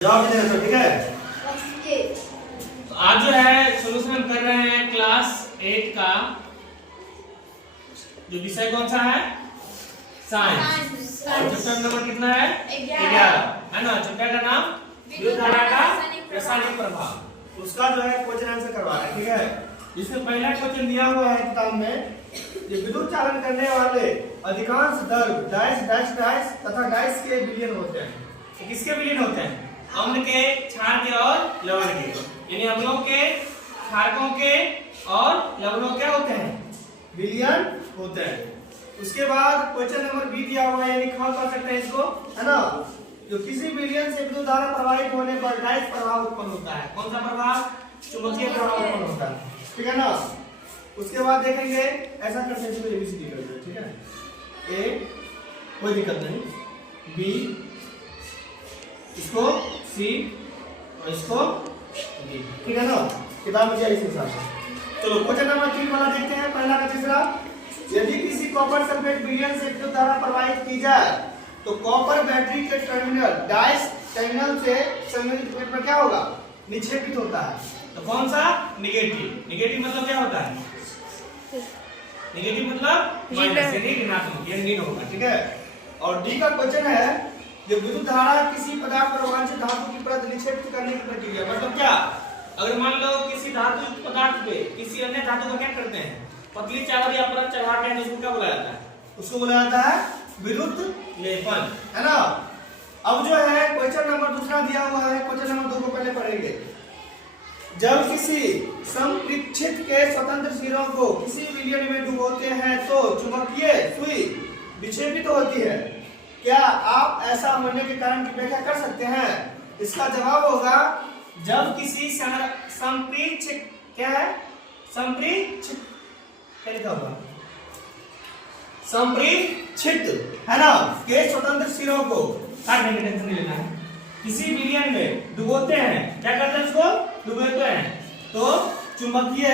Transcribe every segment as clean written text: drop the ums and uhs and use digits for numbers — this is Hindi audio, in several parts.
जवाब दे देना, ठीक है। तो आज जो है सोल्यूशन हम कर रहे हैं क्लास 8 का, जो विषय कौन सा है, साइंस। और चैप्टर नंबर कितना है, 11 है ना। चैप्टर का नाम विद्युत धारा का रासायनिक प्रभाव। उसका जो है क्वेश्चन आंसर करवा रहे हैं, ठीक है। इसमें पहला क्वेश्चन दिया हुआ है किताब में, ये विद्युत चालन करने वाले अधिकांश द्रव्य डैश डैश डैश तथा डैश के विलयन होते हैं। तो किसके विलयन होते हैं? अम्ल के, क्षार के और लवण के। यानी अम्लों के, क्षारकों के और लवणों के होते हैं, विलयन होते हैं। उसके बाद क्वेश्चन नंबर बी दिया हुआ है, यानी खा कर सकते हैं इसको, है ना। जो किसी विलयन से विद्युत धारा प्रवाहित होने पर डैश प्रभाव उत्पन्न होता है। कौन सा प्रभाव? चुंबकीय प्रभाव उत्पन्न होता है, ठीक है ना। उसके बाद देखेंगे, ऐसा कर सकते हैं, एबीसीडी कर दो, ठीक है। ए कोई दिक्कत नहीं, बी, इसको सी और इसको डी, ठीक है ना। किताब में इस हिसाब से। चलो क्वेश्चन नंबर 3 वाला देखते हैं, पहला का तीसरा। यदि किसी कॉपर सल्फेट विलयन से विद्युत धारा प्रवाहित की जाए तो कॉपर बैटरी के टर्मिनल डैश टर्मिनल से संयोजित प्लेट पर क्या होगा? निक्षेपित होता है। तो कौन सा? निगेटिव। निगेटिव मतलब क्या होता है? निगेटिव मतलब माइनस, यानी ऋणात्मक, ये ऋण होगा, ठीक है। और डी का क्वेश्चन है, जो विद्युत धारा किसी पदार्थ पर वांछित धातु की परत निक्षेपित करने की प्रक्रिया। मतलब क्या? अगर मान लो किसी धातु पदार्थ पे किसी अन्य धातु का क्या करते हैं, पतली चादर या परत चढ़ाते हैं, उसको क्या बोला जाता है? उसको बोला जाता है विद्युत लेपन, है ना। अब जो है क्वेश्चन नंबर दूसरा दिया हुआ है, क्वेश्चन नंबर 2 को पहले पढ़ेंगे। जब किसी संपरीक्षित के स्वतंत्र सिरों को किसी विलयन में डुबोते हैं तो चुंबकीय सुई विक्षेपित होती है। क्या आप ऐसा होने के कारण की व्याख्या कर सकते हैं? इसका जवाब होगा, जब किसी संपरीक्षित, क्या है, संपरीक्षित, क्या लिखा होगा, संपरीक्षित, है ना, के स्वतंत्र सिरों को काटने की टेंशन नहीं लेना है, किसी विलयन में डुबोते हैं। क्या करते हैं? उसको डुबोते हैं तो चुंबकीय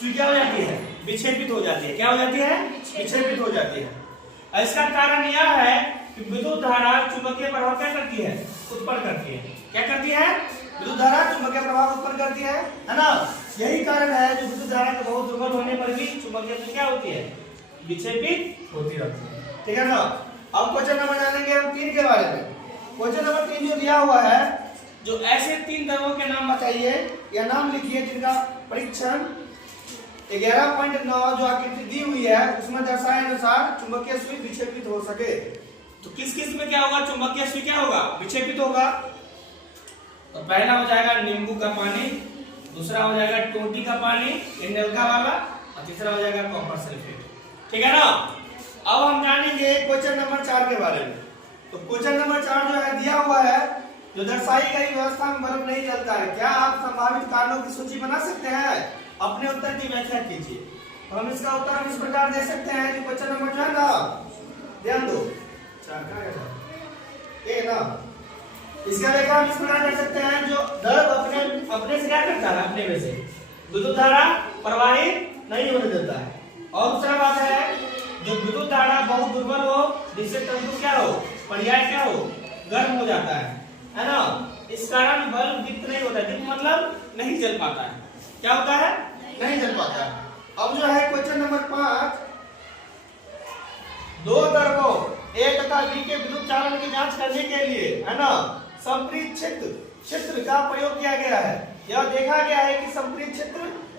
सुई क्या हो जाती है? विक्षेपित हो जाती है। क्या हो जाती है? विक्षेपित हो जाती है। इसका कारण यह है कि विद्युत धारा चुंबकीय प्रभाव क्या करती है? उत्पन्न करती है। क्या करती है? विद्युत धारा चुंबकीय प्रभाव उत्पन्न करती है ना। यही कारण है जो विद्युत धारा के बहुत दुर्बल होने पर भी चुंबकीय सुई क्या होती है? विक्षेपित होती रहती है, ठीक है ना। अब क्वेश्चन नंबर जानेंगे हम 3 के बारे में। क्वेश्चन नंबर 3 जो दिया हुआ है, जो ऐसे 3 द्रव्यों के नाम बताइए या नाम लिखिए जिनका परीक्षण 11.9 जो आकृति दी हुई है उसमें दर्शाए अनुसार चुंबकीय सुई विक्षेपित हो सके। तो किस किस में क्या होगा? चुंबकीय सुई क्या होगा? विक्षेपित होगा। तो पहला हो जाएगा नींबू का पानी, दूसरा हो जाएगा टोटी का पानी, नलका वाला, और तीसरा हो जाएगा कॉपर सल्फेट, ठीक है ना। अब हम जानेंगे क्वेश्चन नंबर 4 के बारे में। तो क्वेश्चन नंबर 4 जो है दिया हुआ है, जो दर्शाई गई व्यवस्था में बल्ब नहीं जलता है, क्या आप संभावित कारणों की सूची बना सकते हैं? अपने उत्तर की व्याख्या कीजिए। तो हम इसका उत्तर हम इस प्रकार दे सकते हैं कि क्वेश्चन नंबर जो है ना, ध्यान दो, 4 का है ना, इसका व्याख्या हम इस प्रकार कर सकते हैं, जो द्रव अपने से क्या करता है? अपने में से विद्युत धारा प्रवाहित नहीं होने देता है। और दूसरा बात है, जो विद्युत धारा बहुत दुर्बल हो, जिससे तंतु क्या हो, पर्याय क्या हो, गर्म हो जाता है ना। इस कारण बल्ब दीप्त नहीं होता है। दीप्त मतलब नहीं जल पाता है। क्या होता है? नहीं जल पाता है। अब जो है क्वेश्चन नंबर 5, 2 द्रव्यों A तथा B के विद्युत चालन की जांच करने के लिए, है ना, संपरीक्षित क्षेत्र का प्रयोग किया गया है। यह देखा गया है कि संपरीक्षित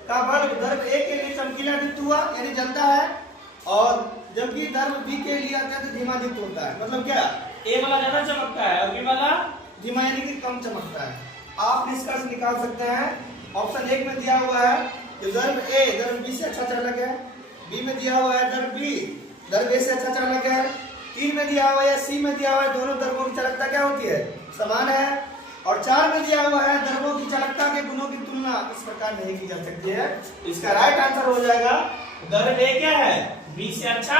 का बल्ब द्रव A के लिए चमकीला दीप्त हुआ, यानी जलता है, और जबकि द्रव B के लिए अत्यंत धीमा दीप्त होता है। मतलब क्या? A वाला ज्यादा चमकता है और B वाला धीमा, यानी कि कम चमकता है। आप निष्कर्ष निकाल सकते हैं। ऑप्शन 1 में दिया हुआ है कि द्रव A द्रव B से अच्छा चालक है, B में दिया हुआ है द्रव B द्रव A से अच्छा चालक है, 3 में दिया हुआ है, C में दिया हुआ है दोनों द्रवों की चालकता क्या होती है? समान है, और 4 में दिया हुआ है द्रवों की चालकता के गुणों की तुलना इस प्रकार नहीं की जा सकती है। इसका राइट आंसर हो जाएगा द्रव A क्या है? B से अच्छा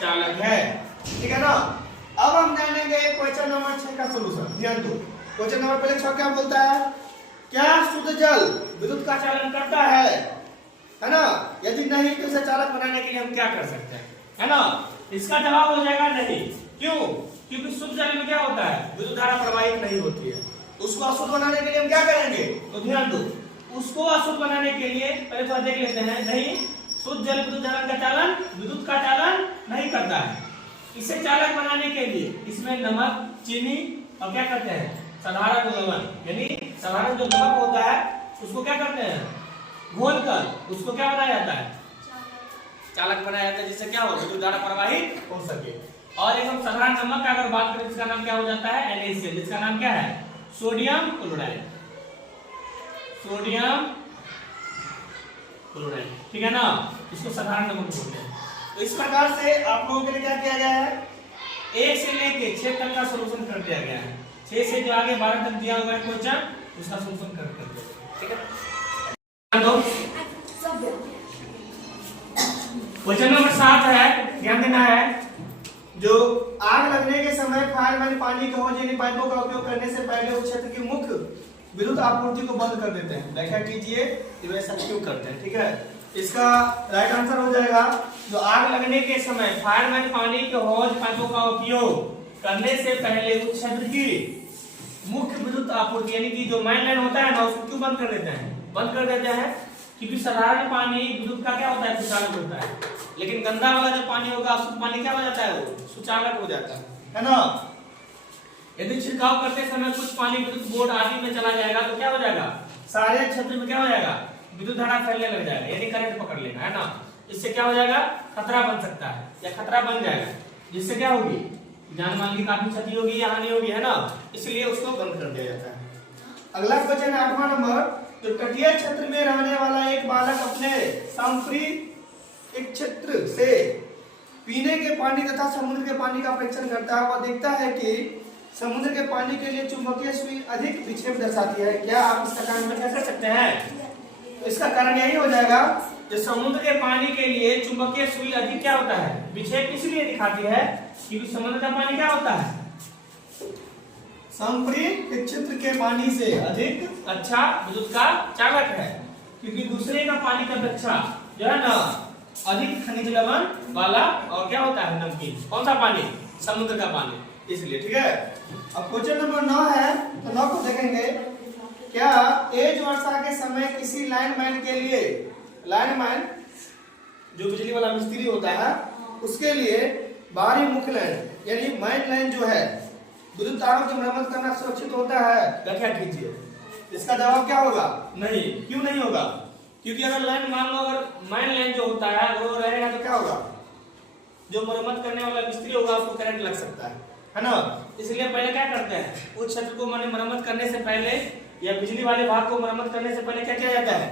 चालक है, ठीक है ना। अब हम जानेंगे क्वेश्चन नंबर 6 का सॉल्यूशन। ध्यान दो, क्वेश्चन नंबर पहले 6 क्या बोलता है? क्या शुद्ध जल विद्युत का चालन करता है ना। यदि नहीं तो इसे चालक बनाने के लिए हम क्या कर सकते हैं, है ना। इसका जवाब हो जाएगा नहीं। क्यों? क्योंकि शुद्ध जल में क्या होता है, विद्युत धारा प्रवाहित नहीं होती है। उसको अशुद्ध बनाने के लिए हम क्या करेंगे, तो ध्यान दो, उसको अशुद्ध बनाने के लिए पहले थोड़ा देख लेते हैं। नहीं, शुद्ध जल विद्युत धारा का चालन, विद्युत का चालन नहीं करता है। इसे चालक बनाने के लिए इसमें नमक, चीनी और क्या करते हैं, साधारण लवण, यानी साधारण जो नमक होता है उसको क्या करते हैं, घोलकर उसको क्या बनाया जाता है, चालक बनाया जाता है, जिससे क्या हो, विद्युत धारा प्रवाहित हो सके। और एक हम साधारण नमक का अगर बात करें, जिसका नाम क्या हो जाता है, NaCl, जिसका नाम क्या है, सोडियम क्लोराइड, सोडियम क्लोराइड, ठीक है ना, इसको साधारण नमक बोलते हैं। तो इस प्रकार से आप लोगों के लिए क्या किया गया है, 1 से लेके 6 तक का सोल्यूशन कर दिया गया है। 6 से जो आगे 12 तक दिया हुआ है क्वेश्चन, उसका सोल्यूशन कर दिया, ठीक है। क्वेश्चन नंबर 7 है, ध्यान देना है। जो आग लगने के समय फायरमैन पानी के हौज यानी पाइपों का उपयोग करने से पहले उस क्षेत्र की मुख्य विद्युत आपूर्ति को बंद कर देते हैं। व्याख्या कीजिए कि वे ऐसा क्यों करते हैं, ठीक है। इसका राइट आंसर हो जाएगा, जो आग लगने के समय फायरमैन पानी के हौज पाइपों का उपयोग करने से पहले उस क्षेत्र की मुख्य विद्युत आपूर्ति यानी कि जो मेन लाइन होता है ना, उसको क्यों बंद कर देते हैं, बंद कर देते हैं क्योंकि साधारण पानी विद्युत का क्या होता है, सुचालक होता है, लेकिन गंदा वाला जो पानी होगा, अशुद्ध पानी क्या हो जाता है, वो सुचालक हो जाता है ना। यदि छिड़काव करते समय कुछ पानी विद्युत बोर्ड आदि में चला जाएगा तो क्या हो जाएगा, सारे क्षेत्र में क्या हो जाएगा, विद्युत धारा फैलने लग जाएगा, यानी करंट पकड़ लेना है ना। इससे क्या हो जाएगा, खतरा बन सकता है या खतरा बन जाएगा, जिससे क्या होगी, जान माल की काफी क्षति होगी या हानि होगी, है ना, इसलिए उसको बंद कर दिया जाता है। अगला क्वेश्चन 8वां नंबर, जो तटीय क्षेत्र में रहने वाला एक बालक अपने सांप्रीक क्षेत्र से पीने के पानी तथा समुद्र के पानी का परीक्षण करता है, वह देखता है कि समुद्र के पानी के लिए चुंबकीय सुई अधिक विक्षेप दर्शाती है। क्या आप इसका कारण बता सकते हैं? तो इसका कारण यही हो जाएगा, जो समुद्र के पानी के लिए चुंबकीय सुई अधिक क्या होता है, विक्षेप इसलिए दिखाती है क्योंकि समुद्र का पानी क्या होता है, संप्रेरक क्षेत्र के पानी से अधिक अच्छा विद्युत का चालक है, क्योंकि दूसरे का पानी की अपेक्षा जो है ना अधिक खनिज लवण वाला और क्या होता है, नमकीन। कौन सा पानी, समुद्र का पानी, इसलिए, ठीक है। अब क्वेश्चन नंबर 9 है, तो 9 को देखेंगे। क्या तेज वर्षा के समय किसी लाइनमैन के लिए, लाइनमैन जो बिजली वाला मिस्त्री होता है, उसके लिए बाहरी मुख्य लाइन यानी मेन लाइन जो है विद्युत तारों की मरम्मत करना सुरक्षित होता है? व्याख्या कीजिए। इसका जवाब क्या होगा, नहीं। क्यों नहीं होगा? क्योंकि अगर लाइन मान लो, अगर मेन लाइन जो होता है वो रहेगा तो क्या होगा, जो मरम्मत करने वाला मिस्त्री होगा उसको करंट लग सकता है ना। इसलिए पहले क्या करते हैं, उस क्षेत्र को माने मरम्मत करने से पहले या बिजली वाले भाग को मरम्मत करने से पहले क्या किया जाता है,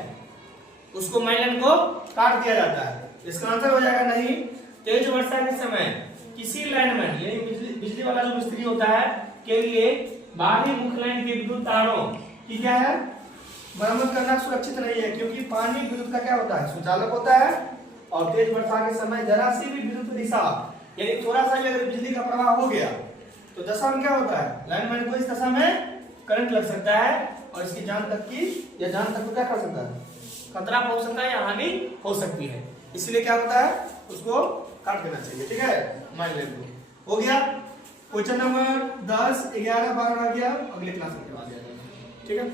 उसको मेन लाइन को काट दिया जाता है। इसका आंसर हो जाएगा नहीं। तेज वर्षा के समय किसी लाइनमैन यानी बिजली वाला जो मिस्त्री होता है के लिए बाहरी मुख्य लाइन के विद्युत तारों की क्या है, मरम्मत करना सुरक्षित नहीं है, क्योंकि पानी विद्युत का क्या होता है, सुचालक होता है। और तेज वर्षा के समय जरा सी भी विद्युत दिशा यानी थोड़ा सा भी अगर बिजली का प्रवाह हो गया तो दशा में क्या होता है, लाइनमैन को इस दशा में करंट लग सकता है और इसकी जान तक की या जान तक को क्या कर सकता है, खतरा पहुंच सकता है या हानि हो सकती है। इसलिए क्या होता है, उसको काट देना चाहिए, ठीक है। मान लेंगे हो गया। क्वेश्चन नंबर 10, 11, 12 आ गया, अगले क्लास में करवा दिया जाएगा, ठीक है।